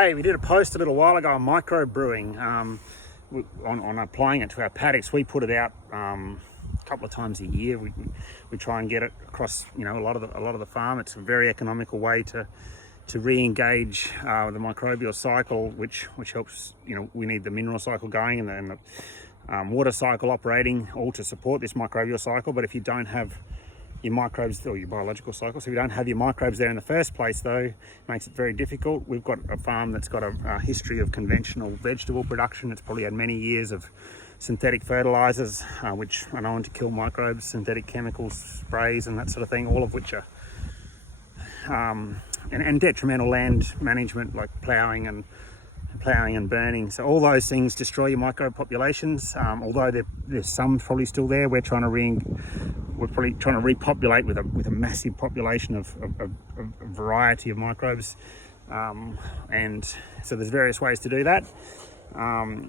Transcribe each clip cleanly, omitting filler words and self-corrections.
Hey, we did a post a little while ago on microbe brewing, on applying it to our paddocks. We put it out a couple of times a year. We try and get it across, a lot of the farm. It's a very economical way to re-engage the microbial cycle, which helps. We need the mineral cycle going and the water cycle operating, all to support this microbial cycle. But if you don't have your microbes or your biological cycle, so if you don't have your microbes there in the first place, though, it makes it very difficult. We've got a farm that's got a history of conventional vegetable production. It's probably had many years of synthetic fertilizers, which are known to kill microbes, synthetic chemicals, sprays and that sort of thing, all of which are and detrimental land management, like ploughing and burning. So all those things destroy your microbe populations. Although there's some probably still there, we're probably trying to repopulate with a massive population of a variety of microbes, and so there's various ways to do that.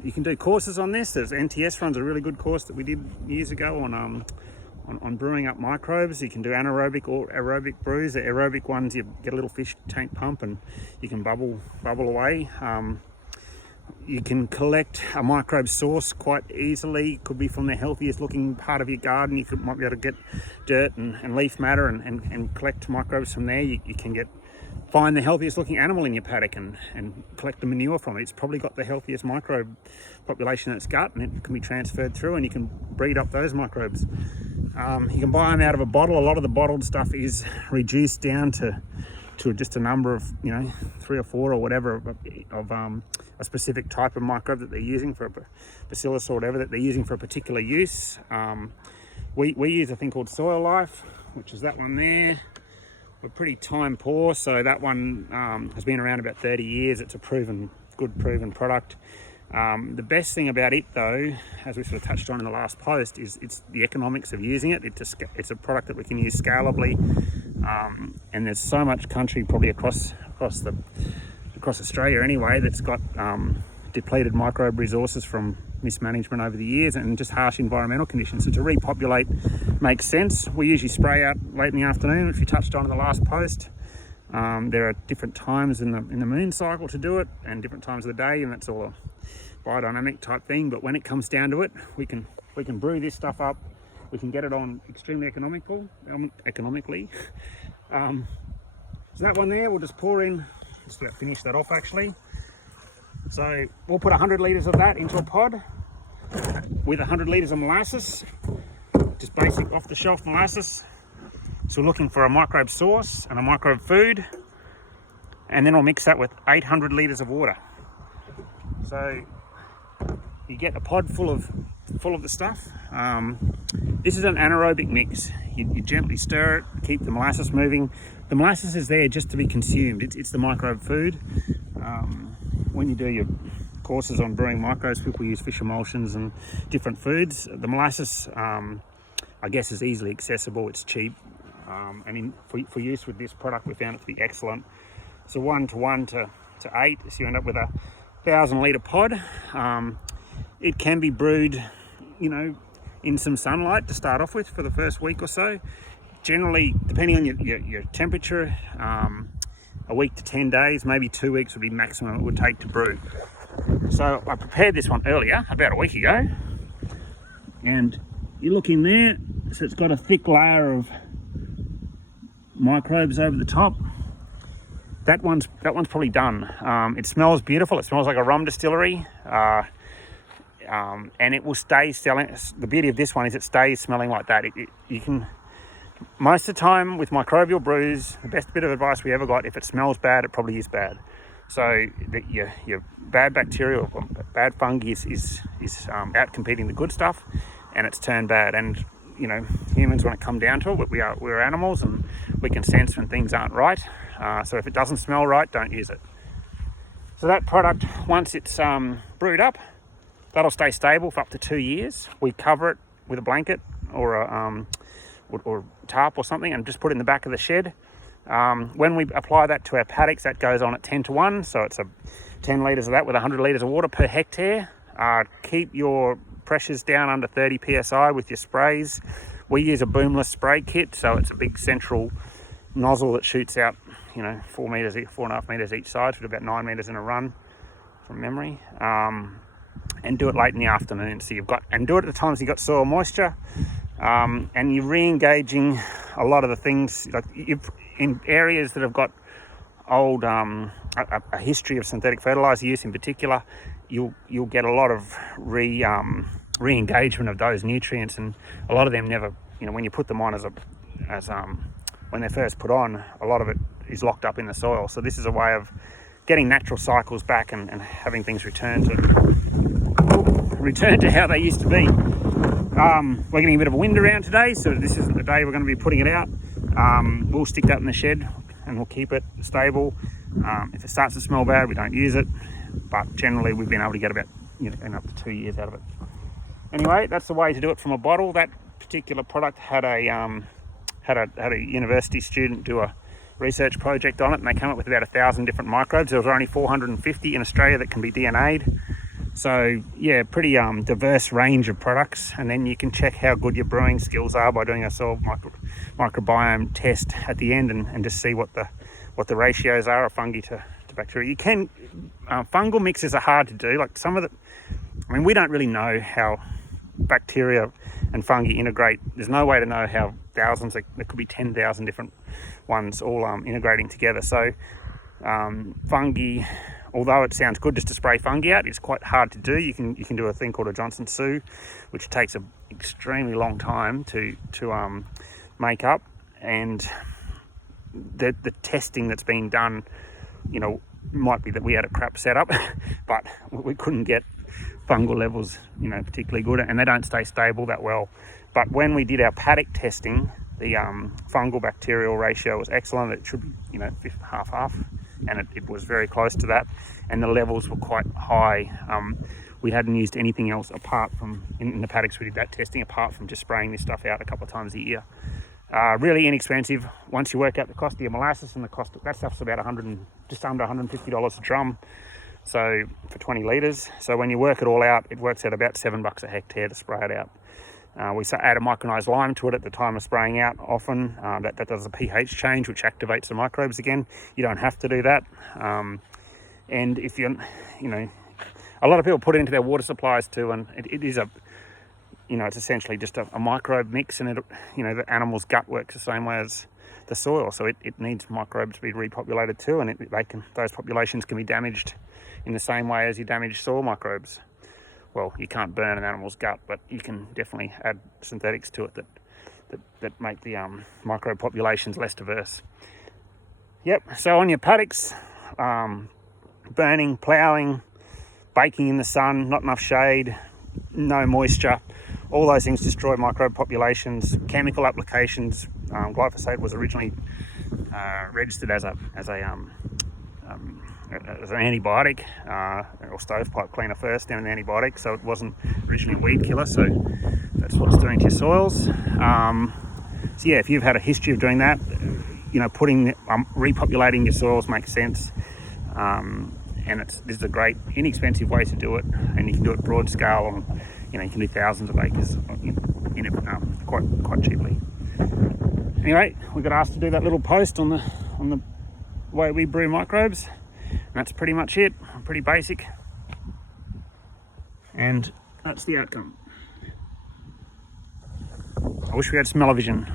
You can do courses on this. There's NTS runs a really good course that we did years ago on brewing up microbes. You can do anaerobic or aerobic brews. The aerobic ones, you get a little fish tank pump and you can bubble away. You can collect a microbe source quite easily. It could be from the healthiest looking part of your garden. Might be able to get dirt and leaf matter and collect microbes from there. You can find the healthiest looking animal in your paddock and collect the manure from it. It's probably got the healthiest microbe population in its gut, and it can be transferred through, and you can breed up those microbes. You can buy them out of a bottle. A lot of the bottled stuff is reduced down to just a number of 3 or 4 or whatever of a specific type of microbe that they're using for a bacillus or whatever that they're using for a particular use. We use a thing called Soil Life, which is that one there. We're pretty time poor, so that one has been around about 30 years. It's a good proven product. The best thing about it, though, as we sort of touched on in the last post, is it's the economics of using it. It's a product that we can use scalably, and there's so much country probably across Australia anyway that's got depleted microbe resources from mismanagement over the years and just harsh environmental conditions. So to repopulate makes sense. We usually spray out late in the afternoon, which we touched on in the last post. There are different times in the moon cycle to do it, and different times of the day, and that's all a biodynamic type thing. But when it comes down to it, we can brew this stuff up. We can get it on extremely economically. So that one there, we'll just pour in. Just about finish that off actually. So we'll put 100 litres of that into a pod with 100 litres of molasses, just basic off-the-shelf molasses. So we're looking for a microbe source and a microbe food, and then we'll mix that with 800 litres of water. So you get a pod full of the stuff. This is an anaerobic mix. You gently stir it, keep the molasses moving. The molasses is there just to be consumed. It's the microbe food. When you do your courses on brewing microbes, people use fish emulsions and different foods. The molasses, I guess, is easily accessible. It's cheap. For use with this product, we found it to be excellent. So 1 to 8, so you end up with a 1,000 litre pod. It can be brewed, in some sunlight to start off with for the first week or so. Generally, depending on your temperature, a week to 10 days, maybe 2 weeks would be maximum it would take to brew. So I prepared this one earlier, about a week ago, and you look in there, so it's got a thick layer of microbes over the top. That one's probably done. It smells beautiful. It smells like a rum distillery, and it will stay selling. The beauty of this one is it stays smelling like that. You can, most of the time with microbial brews, the best bit of advice we ever got: if it smells bad, it probably is bad. So your bad bacteria or bad fungi is out competing the good stuff, and it's turned bad. And humans, when it come down to it, we're animals, and we can sense when things aren't right. So if it doesn't smell right, don't use it. So that product, once it's brewed up, that'll stay stable for up to 2 years. We cover it with a blanket or a tarp or something, and just put it in the back of the shed. When we apply that to our paddocks, that goes on at 10 to 1. So it's 10 litres of that with 100 litres of water per hectare. Keep your pressures down under 30 psi with your sprays. We use a boomless spray kit, so it's a big central nozzle that shoots out, 4.5 meters each side, so about 9 meters in a run from memory. And do it late in the afternoon. So do it at the times you've got soil moisture, and you're re-engaging a lot of the things, like in areas that have got old, a history of synthetic fertilizer use in particular, you'll get a lot of re-engagement of those nutrients, and a lot of them never, when you put them on when they're first put on, a lot of it is locked up in the soil. So this is a way of getting natural cycles back and having things return to how they used to be. We're getting a bit of a wind around today, so this isn't the day we're going to be putting it out. We'll stick that in the shed and we'll keep it stable. If it starts to smell bad, we don't use it, but generally we've been able to get about up to 2 years out of it. Anyway, that's the way to do it from a bottle. That particular product had a university student do a research project on it, and they came up with about 1,000 different microbes. There was only 450 in Australia that can be DNA'd. So yeah, pretty diverse range of products. And then you can check how good your brewing skills are by doing a soil microbiome test at the end, and just see what the ratios are of fungi to bacteria. You can fungal mixes are hard to do. Like we don't really know how bacteria and fungi integrate. There's no way to know how thousands, there could be 10,000 different ones all integrating together. So fungi, although it sounds good just to spray fungi out, it's quite hard to do. You can do a thing called a Johnson Sue, which takes an extremely long time to make up, and the testing that's being done, might be that we had a crap setup, but we couldn't get fungal levels, particularly good, and they don't stay stable that well. But when we did our paddock testing, the fungal bacterial ratio was excellent. It should be, half, and it was very close to that, and the levels were quite high. We hadn't used anything else apart from, in the paddocks we did that testing, apart from just spraying this stuff out a couple of times a year. Really inexpensive once you work out the cost of your molasses, and the cost of that stuff's about just under $150 a drum, so for 20 litres. So when you work it all out, it works out about $7 a hectare to spray it out. We add a micronized lime to it at the time of spraying out often. That does a pH change, which activates the microbes again. You don't have to do that. And if you're, a lot of people put it into their water supplies too, and it is it's essentially just a microbe mix, and the animal's gut works the same way as the soil, so it needs microbes to be repopulated too, and those populations can be damaged in the same way as you damage soil microbes. Well, you can't burn an animal's gut, but you can definitely add synthetics to it that make the microbe populations less diverse. Yep, so on your paddocks, burning, ploughing, baking in the sun, not enough shade, no moisture, all those things destroy microbe populations. Chemical applications, glyphosate was originally registered as an antibiotic, or stovepipe cleaner first, then an antibiotic, so it wasn't originally a weed killer, so that's what it's doing to your soils. So yeah, if you've had a history of doing that, repopulating your soils makes sense, and this is a great inexpensive way to do it, and you can do it broad scale on, you can do thousands of acres quite cheaply. Anyway, we got asked to do that little post on the way we brew microbes. And that's pretty much it. Pretty basic, and that's the outcome. I wish we had smell-o-vision.